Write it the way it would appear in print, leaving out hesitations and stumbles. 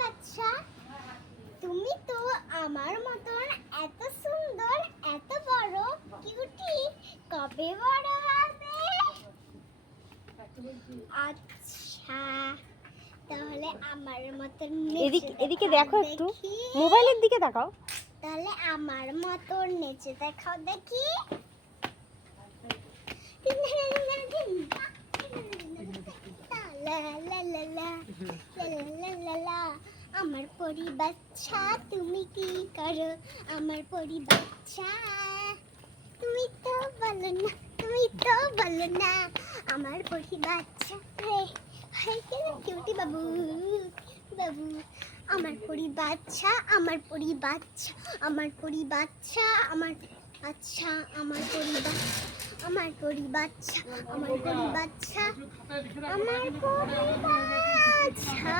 বাচ্চা, তুমি তো আমার মতন এত সুন্দর, এত বড় কিউটি, কবে বড় হবে? আচ্ছা, তাহলে আমার মতন এদিকে দেখো, একটু মোবাইলের দিকে তাকাও। তাহলে আমার মতন নেচে দেখাও দেখি। আমার পরি বাচ্চা তুমি কি করো? আমার পরি বাচ্চা তুমি তো বলো না, তুমি তো বলো না। আমার পরি বাচ্চা রে, হাই কেন কিউটি বাবু, বাবু। আমার পরি বাচ্চা, আমার পরি বাচ্চা, আমার পরি বাচ্চা, আমার আচ্ছা, আমার পরি বাচ্চা, আমার পরি বাচ্চা, আমার পরি বাচ্চা, আমার পরি বাচ্চা।